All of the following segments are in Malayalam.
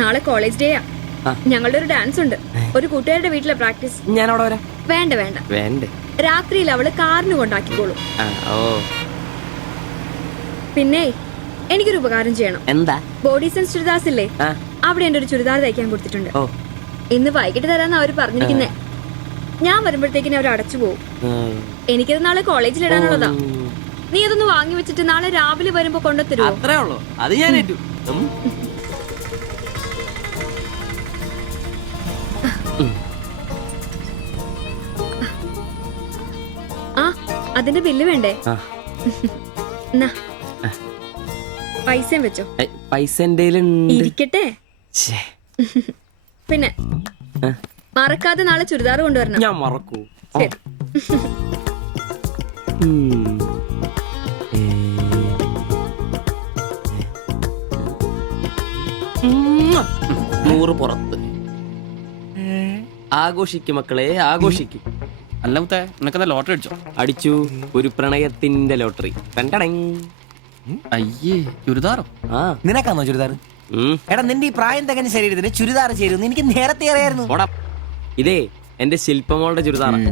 നാളെ കോളേജ് ഡേയാ. ഞങ്ങളുടെ ഒരു ഡാൻസ് ഉണ്ട്. ഒരു കൂട്ടുകാരുടെ വീട്ടിലെ പ്രാക്ടീസ്. ഞാൻ അവിടെ വരാം. വേണ്ട വേണ്ട വേണ്ടേ? രാത്രിയിൽ അവള് കാറിന് കൊണ്ടാക്കിക്കോളും. പിന്നെ എനിക്കൊരു ഉപകാരം ചെയ്യണം. എന്താ? ബോഡി സെൻസ് ചുരിദാർസ് ഇല്ലേ, അവിടെ എന്റെ ഒരു ചുരിദാർ തയ്ക്കാൻ കൊടുത്തിട്ടുണ്ട്. ഇന്ന് വൈകിട്ട് തരാന്ന് അവര് പറഞ്ഞിരിക്കുന്നേ. ഞാൻ വരുമ്പോഴത്തേക്കിന് അവർ അടച്ചു പോകും. എനിക്കത് നാളെ കോളേജിൽ ഇടാനുള്ളതാ. നീ അതൊന്ന് വാങ്ങി വെച്ചിട്ട് നാളെ രാവിലെ വരുമ്പോ കൊണ്ടുത്തരുമോ? അത്രേ ഉള്ളൂ. അത് ഞാൻ ഏറ്റു. ആ അതിന്റെ ബില്ല് വേണ്ടേ? പൈസയും വെച്ചോ. പൈസ ഇരിക്കട്ടെ. പിന്നെ മറക്കാതെ നാളെ ചുരിദാർ കൊണ്ടുവരണം. ഞാൻ മറക്കൂ. ശരി. നൂറ് പുറത്ത്. ആഘോഷിക്കും മക്കളെ, ആഘോഷിക്കും. അല്ല മുത്തേ, നിനക്കെന്താ ലോട്ടറി അടിച്ചോ? അടിച്ചു. ഒരു പ്രണയത്തിന്റെ ലോട്ടറി. അയ്യേ, ചുരിദാറോ? നിനക്കാന്നോ ചുരിദാർ? എടാ നിന്റെ ഈ പ്രായം തികഞ്ഞ ശരീരത്തിന് ചുരിദാർ ചേരുന്നു എനിക്ക് നേരത്തെ അറിയായിരുന്നു. ഇതേ എന്റെ ശില്പമോളുടെ ചുരിദാറാണ്.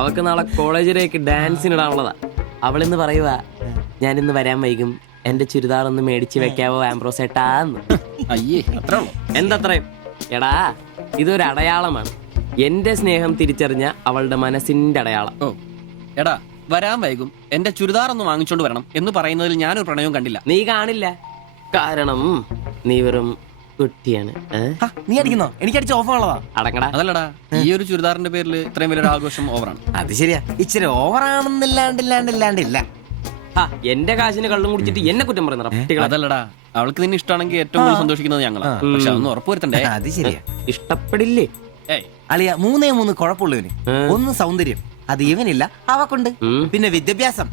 അവക്ക് നാളെ കോളേജിലേക്ക് ഡാൻസിനിടാനുള്ളതാ. അവളിന്ന് പറയുക, ഞാനിന്ന് വരാൻ വൈകും, എന്റെ ചുരിദാർ ഒന്ന് മേടിച്ച് വെക്കാവോ ആംബ്രോസേട്ടാന്ന്. അയ്യേ, അത്രേ ഉള്ളൂ. എന്തത്രയും? എടാ ഇതൊരു അടയാളമാണ്. എന്റെ സ്നേഹം തിരിച്ചറിഞ്ഞ അവളുടെ മനസ്സിന്റെ അടയാളം. ഓ എടാ, വരാൻ വൈകും, എന്റെ ചുരിദാർ ഒന്ന് വാങ്ങിച്ചോണ്ട് വരണം എന്ന് പറയുന്നതിൽ ഞാനൊരു പ്രണയവും കണ്ടില്ല. നീ കാണില്ല, കാരണം നീ വെറും കുട്ടിയാണ്. നീ അടിക്കുന്നോ? എനിക്ക് അടിച്ച ഓഫ് ഉള്ളതാ. അടങ്ങടാ. അതല്ലടാ, ഈ ഒരു ചുരിദാറിന്റെ പേരിൽ ഇത്രയും വലിയൊരു ആഘോഷം ഓവറാണ്. അത് ശരിയാ, ഇച്ചിരി ഓവറാണെന്നില്ലാണ്ടില്ല. എന്റെ കാശിന് കള്ളും കുടിച്ചിട്ട് എന്നെ കുറ്റം പറയുന്ന. അതല്ലടാ, അവൾക്ക് നിന്നെ ഇഷ്ടമാണെങ്കിൽ ഏറ്റവും കൂടുതൽ സന്തോഷിക്കുന്നത് ഞങ്ങളാ. പക്ഷെ അതൊന്ന് ഉറപ്പുവരുത്തണ്ടേ? അത് ശരിയാ. ഇഷ്ടപ്പെടില്ലേ അളിയ? 3 കുഴപ്പമുള്ളവന്. ഒന്ന് സൗന്ദര്യം, അത് ഇവനില്ല അവക്കുണ്ട്. പിന്നെ വിദ്യാഭ്യാസം,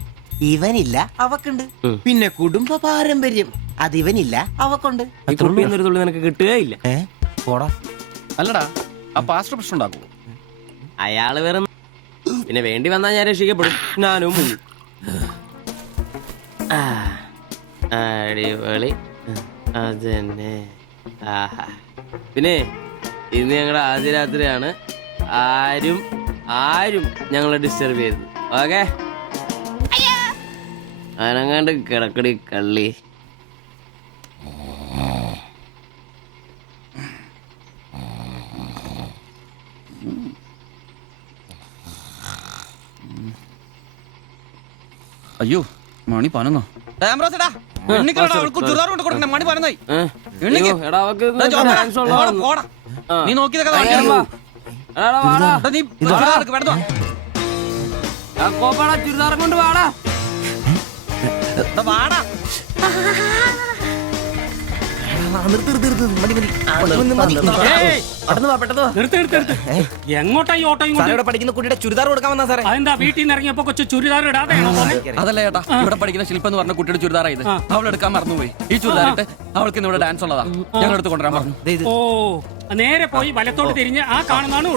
ഇവനില്ല അവക്കുണ്ട്. പിന്നെ കുടുംബ പാരമ്പര്യം, അത് ഇവനില്ല അവക്കുണ്ട്. നിനക്ക് കിട്ടുകയില്ല. അല്ലടാ, ആ പാസ്റ്റർ പ്രശ്നം ഉണ്ടാക്കുമോ? അയാള് വേറെ. പിന്നെ വേണ്ടി വന്നാൽ ഞാൻ രക്ഷിക്കപ്പെടും. ഞാനും അടിപൊളി. അതന്നെ. പിന്നെ ഇന്ന് ഞങ്ങളുടെ ആദ്യ രാത്രിയാണ്. ആരും ഞങ്ങളെ ഡിസ്റ്റർബ് ചെയ്തു. ഓക്കെ, അനങ്ങാണ്ട് കിടക്കടി കള്ളി. അയ്യോ, മണി 11. നീ നോക്കിയതൊക്കെ ചുരിദാറും കൊണ്ട് വാടാ. എങ്ങോട്ടായി ഓട്ടോയും പഠിക്കുന്ന കുട്ടിയുടെ ചുരിദാർ കൊടുക്കാമെന്നാ സാറേ. അതെന്താ വീട്ടിൽ നിന്ന് ഇറങ്ങിയപ്പോ കൊച്ചു ചുരിദാർ ഇടാതെ? അതല്ല ചേട്ടാ, ഇവിടെ പഠിക്കുന്ന ശില്പം എന്ന് പറഞ്ഞ കുട്ടിയുടെ ചുരിദാറായത്. അവളെടുക്കാൻ മറന്നുപോയി. ഈ ചുരിദാറിട്ട് അവൾക്ക് ഇവിടെ ഡാൻസ് ഉള്ളതാ. ഞങ്ങൾ എടുത്ത് കൊണ്ടുവരാൻ പറഞ്ഞു. ഓ, നേരെ പോയി വലത്തോട്ട് തിരിഞ്ഞ് ആ കാണുന്നതാണ്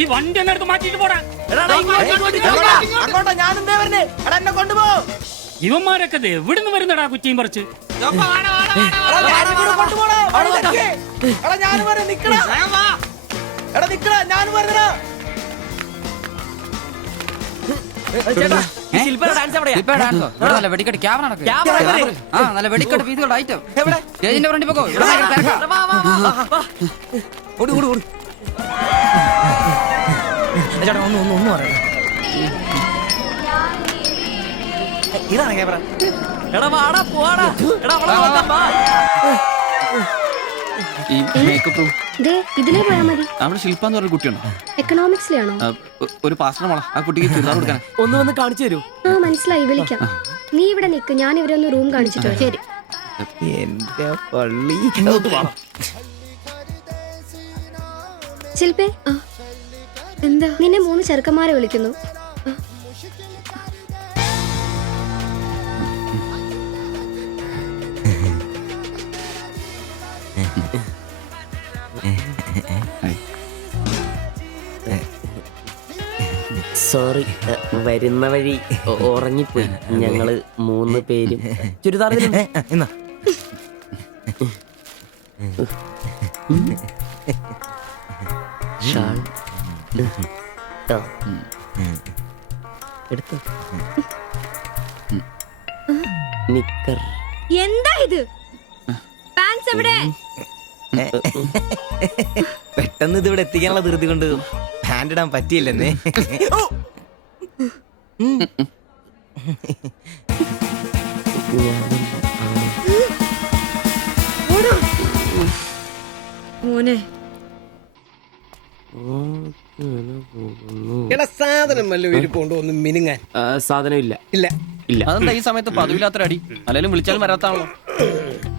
ഈ വണ്ടി എന്നെടുത്ത് മാറ്റിട്ട് പോടാ. ഇവന്മാരൊക്കെ എവിടുന്ന് വരുന്നടാ കുറ്റിയും പറിച്ച്? ഇതാണ് ക്യാമറ. ഇതിലേ പോയാ മതി. അവിടെ ശില്പ എന്ന് പറഞ്ഞ കുട്ടിയാണോ? എക്കണോമിക്സിലാണോ? ഒരു പാസ്റ്റർ മോളാ. ആ കുട്ടിക്ക് ചുരിദാർ കൊടുക്കാൻ ഒന്ന് വന്ന് കാണിച്ചു തരൂ. മനസ്സിലായി, വിളിക്കാം. നീ ഇവിടെ നിക്ക്, ഞാൻ ഇവരെ ഒന്ന് റൂം കാണിച്ചിട്ടോ. ശരി. എന്റെ പള്ളി. ശില്പേ, എന്താ? നിന്നെ 3 ചെറുക്കന്മാരെ വിളിക്കുന്നു. സോറി, വരുന്ന വഴി ഉറങ്ങിപ്പോയി. ഞങ്ങള് 3 പേരും ചുരിദാർ എന്നാ ഷാൾ എടുത്തു, നിക്കർ. എന്താ ഇത്? പാൻസ് എവിടെ? പെട്ടെന്ന് ഇത് ഇവിടെ എത്തിക്കാനുള്ള ധൃതി കൊണ്ട് പാൻറ് ഇടാൻ പറ്റിയില്ലെന്നേ. മോനെ എടാ സാധനം വല്ല ഇരിപ്പുണ്ടോ ഒന്ന് മിനുങ്ങാൻ? സാധനം ഇല്ല. ഇല്ല. ഇല്ല. അതെന്താ ഈ സമയത്ത് പതിവില്ലാത്തൊരു അടി? അല്ലെങ്കിലും വിളിച്ചാലും വരാത്താണല്ലോ.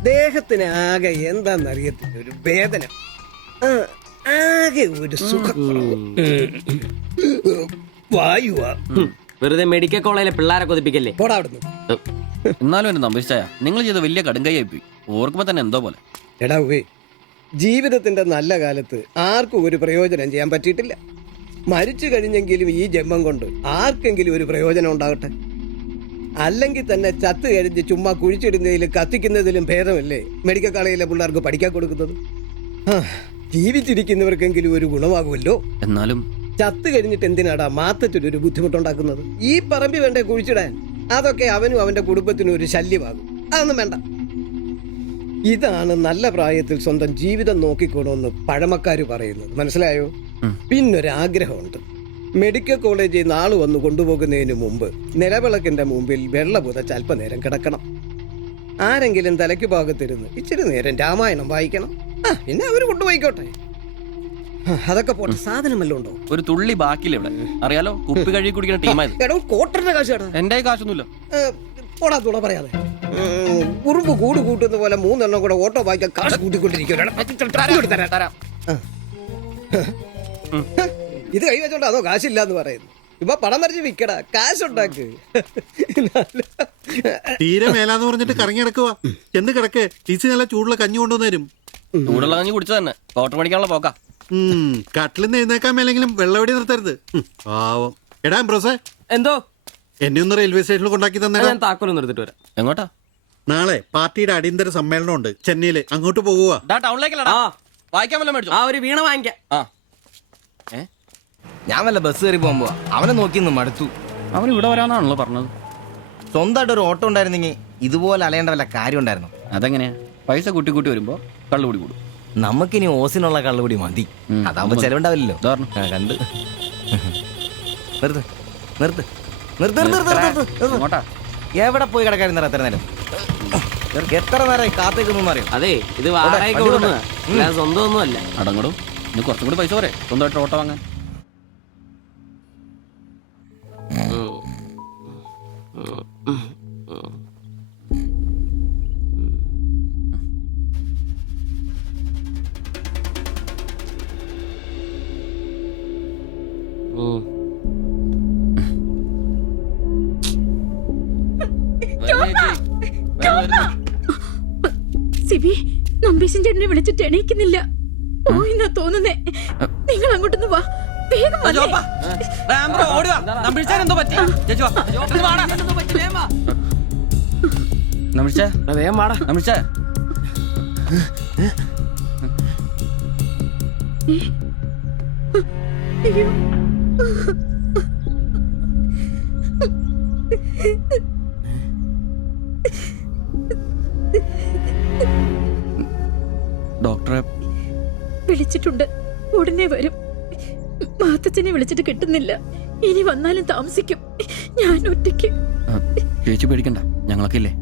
ദേഹത്തിന് ആകെ എന്താന്നറിയത്തില്ല, ഒരു വേദന, ആ, ആകെ ഒരു സുഖം. വായുവാ. വെറുതെ മെഡിക്കൽ കോളേജിലെ പിള്ളേരെ കൊതിപ്പിക്കല്ലേ. പോടാ അവിടുന്ന്. എന്നാലും എന്നെ നമ്പിച്ചായ നിങ്ങൾ ചെയ്ത വലിയ കടുങ്കയായി പോയി. ഓർക്കുമ്പോ തന്നെ എന്തോ പോലെ. എടാ ഉവേ, ജീവിതത്തിന്റെ നല്ല കാലത്ത് ആർക്കും ഒരു പ്രയോജനം ചെയ്യാൻ പറ്റിയിട്ടില്ല. മരിച്ചു കഴിഞ്ഞെങ്കിലും ഈ ജന്മം കൊണ്ട് ആർക്കെങ്കിലും ഒരു പ്രയോജനം ഉണ്ടാകട്ടെ. അല്ലെങ്കിൽ തന്നെ ചത്ത് കഴിഞ്ഞ് ചുമ്മാ കുഴിച്ചിടുന്നതിലും കത്തിക്കുന്നതിലും ഭേദമല്ലേ മെഡിക്കൽ കോളേജിലെ പിള്ളേർക്ക് പഠിക്കാൻ കൊടുക്കുന്നത്? ജീവിച്ചിരിക്കുന്നവർക്കെങ്കിലും ഒരു ഗുണമാകുമല്ലോ. എന്നാലും ചത്ത് കഴിഞ്ഞിട്ട് എന്തിനാടാ മാത്തറ്റൊരു ബുദ്ധിമുട്ടുണ്ടാക്കുന്നത്? ഈ പറമ്പി വേണ്ടേ കുഴിച്ചിടാൻ? അതൊക്കെ അവനും അവന്റെ കുടുംബത്തിനും ഒരു ശല്യമാകും. അതൊന്നും വേണ്ട. ഇതാണ് നല്ല പ്രായത്തിൽ സ്വന്തം ജീവിതം നോക്കിക്കോണമെന്ന് പഴമക്കാര് പറയുന്നത്, മനസ്സിലായോ? പിന്നൊരാഗ്രഹമുണ്ട്. മെഡിക്കൽ കോളേജിൽ നാള് വന്ന് കൊണ്ടുപോകുന്നതിന് മുമ്പ് നിലവിളക്കിന്റെ മുമ്പിൽ വെള്ള പുതച്ച് അല്പനേരം കിടക്കണം. ആരെങ്കിലും തലയ്ക്ക് ഭാഗത്തിരുന്ന് ഇച്ചിരി നേരം രാമായണം വായിക്കണം. പിന്നെ അവര് കൊണ്ടുപോയിക്കോട്ടെ. അതൊക്കെ പോട്ടെ, സാധനമല്ലോ ഉണ്ടോ? ഒരു തുള്ളി ബാക്കിയില്ല ഇവിടെ. അറിയാലോ, കുപ്പി കഴുകി കുടിക്കുന്ന ടീമായത്. എടോ കോട്ടറിന്റെ കാശ് കേട്ടോ. എന്റെ കാശൊന്നുമില്ല. പോടാ തുണ പറയാതെ. ഉറുമ്പ് കൂട് കൂട്ടുന്ന പോലെ 3 എണ്ണം കൂടെ ഓട്ടോ വായിക്കാൻ കാശ് കൂട്ടിക്കൊണ്ടിരിക്കും. ഇത് കൈവച്ചോണ്ട് അതോ കാശില്ല എന്ന് പറയുന്നു. ഇപ്പൊ പണം വരച്ച് വിക്കടാ, കാശുണ്ടാക്ക്. തീരെ മേലാന്ന് പറഞ്ഞിട്ട് കറങ്ങി കിടക്കുക. എന്ത് കിടക്ക്? ടീച്ചർ നല്ല ചൂടുള്ള കഞ്ഞി കൊണ്ടുവന്ന് തരും. ചൂടുള്ള കഞ്ഞി കുടിച്ചു തന്നെ കോട്ടർ പഠിക്കാനുള്ള പോക്കാ. കട്ടിലിന്ന് എഴുന്നേക്കാൻ മേലെങ്കിലും വെള്ളവടി നിർത്തരുത്. പാവം. എടാ ബ്രോസേ, എന്തോ എന്നെ ഒന്ന് റെയിൽവേ സ്റ്റേഷനിൽ കൊണ്ടാക്കി തന്നെ. ഞാൻ താക്കോലൊന്നും എടുത്തിട്ട് വരാം. എങ്ങോട്ടാ? നാളെ പാർട്ടിയുടെ അടിയന്തര സമ്മേളനം ഉണ്ട് ചെന്നൈയില്. അങ്ങോട്ട് പോകുക. ടൗണിലേക്കല്ലടാ. വായിക്കാൻ വല്ല മേടിച്ചോ? ഒരു വീണ വാങ്ങിക്കാം. ഞാൻ വല്ല ബസ് കയറി പോകുമ്പോ അവനെ നോക്കി നിന്ന് മടുത്തു. അവൻ ഇവിടെ വരാന്നാണല്ലോ പറഞ്ഞത്. സ്വന്തമായിട്ട് ഒരു ഓട്ടോ ഉണ്ടായിരുന്നെങ്കിൽ ഇതുപോലെ അലയേണ്ട വല്ല കാര്യം ഉണ്ടായിരുന്നു. അതെങ്ങനെയാ? പൈസ കൂട്ടി കൂട്ടി വരുമ്പോ കള്ളുകൂടി കൂടും. നമുക്കിനി ഓസിനുള്ള കള്ളുകൂടി മതി. അതാവുമ്പോ ചെലവുണ്ടാവില്ലല്ലോ. കണ്ട് നിർത്ത് നിർത്ത് നിർത്ത് നിർത്ത്. എങ്ങോട്ടാ? എവിടെ പോയി കിടക്കാരുന്ന എത്ര നേരം? എത്ര നേരം കാത്തേക്കൊന്നും അറിയാം. അതെ, ഇത് വാടകയ്ക്ക് കൊടുക്കുന്നതാ, സ്വന്തം ഒന്നും അല്ല. അടങ്ങടും. ഇനി കുറച്ചും കൂടി പൈസ പോരെ സ്വന്തമായിട്ട് ഓട്ടോ വാങ്ങാൻ. സിബി, നമ്പീശൻ ചേട്ടനെ വിളിച്ചിട്ട് എണീക്കുന്നില്ല. പോയിന്നാ തോന്നുന്നേ. നിങ്ങൾ അങ്ങോട്ടൊന്ന് വാ, വേഗം വന്നേ. വേഗം വാടാ. അയ്യോ. ഡോക്ടറെ വിളിച്ചിട്ടുണ്ട്, ഉടനെ വരും. മാത്തച്ഛനെ വിളിച്ചിട്ട് കിട്ടുന്നില്ല. ഇനി വന്നാലും താമസിക്കും. ഞാൻ ഒറ്റയ്ക്ക്. ചേച്ചി പേടിക്കണ്ട, ഞങ്ങളൊക്കെ ഇല്ലേ.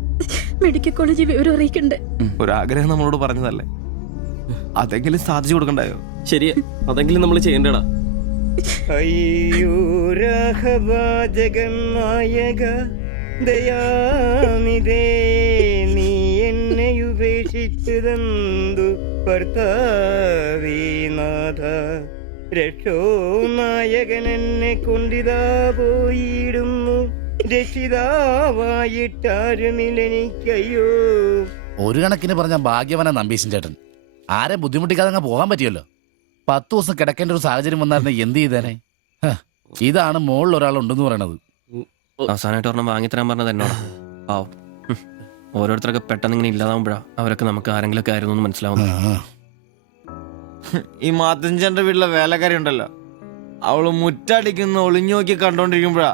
മെഡിക്കൽ കോളേജിൽ വിവരം അറിയിക്കണ്ടേ? ഒരാഗ്രഹം നമ്മളോട് പറഞ്ഞതല്ലേ, അതെങ്കിലും സാധിച്ചു കൊടുക്കണ്ടായോ? ശരിയാ, അതെങ്കിലും നമ്മൾ ചെയ്യണ്ടടാ. അയ്യോ രാഘവാ ജഗന്നായക ദയാനിധേ, നീ എന്നെ ഉപേക്ഷിച്ചതെന്തു കർത്താവീനാഥ. രക്ഷോ നായകൻ എന്നെ കൊണ്ടിതാ പോയിടുന്നു, രക്ഷിതാവായിട്ടാരുമില്ലെനിക്കയ്യോ. ഒരു കണക്കിന് പറഞ്ഞ ഭാഗ്യവനാ നമ്പീശൻ ചേട്ടൻ. ആരെ ബുദ്ധിമുട്ടിക്കാതെ അങ്ങ് പോകാൻ പറ്റിയല്ലോ. 10 ദിവസം കിടക്കേണ്ട ഒരു സാഹചര്യം വന്നായിരുന്നു എന്ത് ചെയ്തേനെ. ഇതാണ് മുകളിൽ ഒരാളുണ്ടെന്ന് പറയണത്. അവസാനമായിട്ട് ഒരെണ്ണം വാങ്ങിത്തരാൻ പറഞ്ഞത് എന്നോടാ. പാവം. ഓരോരുത്തരൊക്കെ പെട്ടെന്ന് ഇങ്ങനെ ഇല്ലാതാവുമ്പോഴാ അവരൊക്കെ നമുക്ക് ആരെങ്കിലൊക്കെ ആയിരുന്നു എന്ന് മനസ്സിലാവുന്നു. ഈ മാത്തഞ്ചന്റെ വീട്ടിലെ വേലക്കാരി ഉണ്ടല്ലോ, അവള് മുറ്റടിക്കുന്ന ഒളിഞ്ഞു നോക്കി കണ്ടോണ്ടിരിക്കുമ്പോഴാ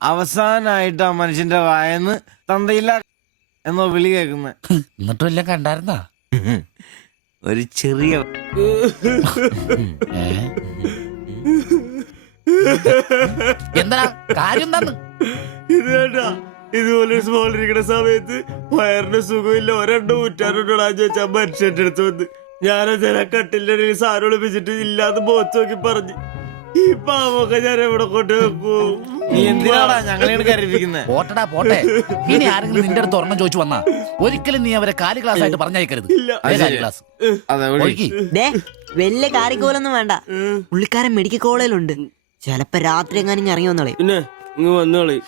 അവസാനായിട്ട് ആ മനുഷ്യന്റെ വായന്ന് തന്തയില്ല എന്നോ വിളി കേൾക്കുന്നത്. എന്നിട്ടും എല്ലാം കണ്ടായിരുന്നാ? ഒരു ചെറിയ എന്താ കാര്യം? എന്താന്ന് ഇത് വേണ്ട. ഇതുപോലെ സ്മോൾ ഇരിക്കുന്ന സമയത്ത് വയറിന് സുഖമില്ല, ഒരെണ്ണം ഊറ്റാറുണ്ടോടാന്ന് ചോദിച്ചാ മനുഷ്യന്റെ അടുത്ത് വന്ന് ഞാനതിനെ കട്ടിലിന്റെ ഇടയിൽ സാരം ഒളിപ്പിച്ചിട്ട് ഇല്ലാതെ ബോത്ത് നോക്കി പറഞ്ഞു. ഈ പാവൊക്കെ ഞാൻ എവിടെ കൊണ്ട് വെക്കൂ? നീ എന്തിനാടാ ഞങ്ങളെയാണ് കരയിപ്പിക്കുന്നത്? പോട്ടടാ പോട്ടെ. ഇനി ആരെങ്കിലും നിന്റെ അടുത്ത് ഒരെണ്ണം ചോദിച്ചു വന്നാ ഒരിക്കലും നീ അവരെ കാലി ക്ലാസ് ആയിട്ട് പറഞ്ഞയക്കരുത്. ക്ലാസ് വലിയ കാരിക്കോലൊന്നും വേണ്ട. പുള്ളിക്കാരൻ മെഡിക്കൽ കോളേജിലുണ്ട്. ചിലപ്പോ രാത്രി എങ്ങാനും ഇറങ്ങി വന്നോളെ. പിന്നെ ഇങ്ങ് വന്നോളി.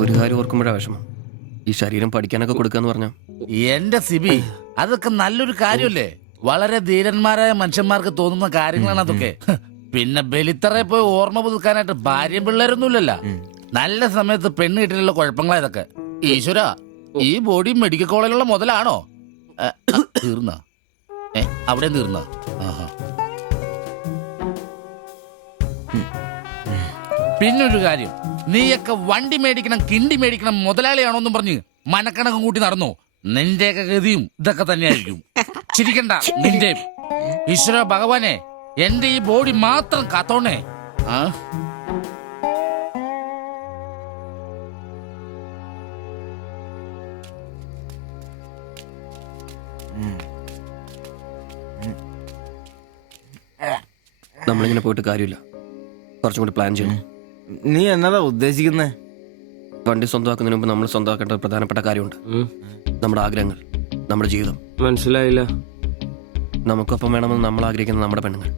ഒരു കാര്യം ഓർക്കുമ്പോഴാ വിഷമം. ഈ ശരീരം പഠിക്കാനൊക്കെ കൊടുക്കാന്ന് പറഞ്ഞാ എന്റെ സിബി, അതൊക്കെ നല്ലൊരു കാര്യമല്ലേ? വളരെ ധീരന്മാരായ മനുഷ്യന്മാർക്ക് തോന്നുന്ന കാര്യങ്ങളാണ് അതൊക്കെ. പിന്നെ ബലിത്തറയെ പോയി ഓർമ്മ പുതുക്കാനായിട്ട് ഭാര്യയും പിള്ളേരൊന്നുമില്ലല്ലോ. നല്ല സമയത്ത് പെണ്ണ് കിട്ടിയുള്ള കുഴപ്പങ്ങളാ ഇതൊക്കെ. ഈശ്വര, ഈ ബോഡി മെഡിക്കൽ കോളേജിലുള്ള മുതലാണോ? തീർന്ന അവിടെ തീർന്ന. പിന്നൊരു കാര്യം, നീയൊക്കെ വണ്ടി മേടിക്കണം, കിണ്ടി മേടിക്കണം, മുതലാളിയാണോന്നും പറഞ്ഞ് മനക്കണക്കും കൂട്ടി നടന്നോ? നിന്റെയൊക്കെ ഗതിയും ഇതൊക്കെ തന്നെയായിരിക്കും. ചിരിക്കണ്ട നിന്റെ. ഈശ്വര ഭഗവാനെ, എന്റെ ഈ ബോഡി മാത്രം കാത്തോണേ. നമ്മളിങ്ങനെ പോയിട്ട് കാര്യമില്ല. കുറച്ചും കൂടി പ്ലാൻ ചെയ്യണം. നീ എന്നതാ ഉദ്ദേശിക്കുന്നേ? വണ്ടി സ്വന്തമാക്കുന്നതിന് മുമ്പ് നമ്മൾ സ്വന്തമാക്കേണ്ട ഒരു പ്രധാനപ്പെട്ട കാര്യമുണ്ട്. നമ്മുടെ ആഗ്രഹങ്ങൾ, നമ്മുടെ ജീവിതം. മനസ്സിലായില്ല. നമുക്കൊപ്പം വേണമെന്ന് നമ്മൾ ആഗ്രഹിക്കുന്ന നമ്മുടെ പെണ്ണുങ്ങൾ.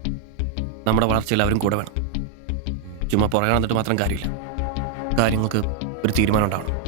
നമ്മുടെ വളർച്ചയിൽ അവരും കൂടെ വേണം. ചുമ്മാ പുറകെ നടന്നിട്ട് മാത്രം കാര്യമില്ല. കാര്യങ്ങൾക്ക് ഒരു തീരുമാനം ഉണ്ടാവണം.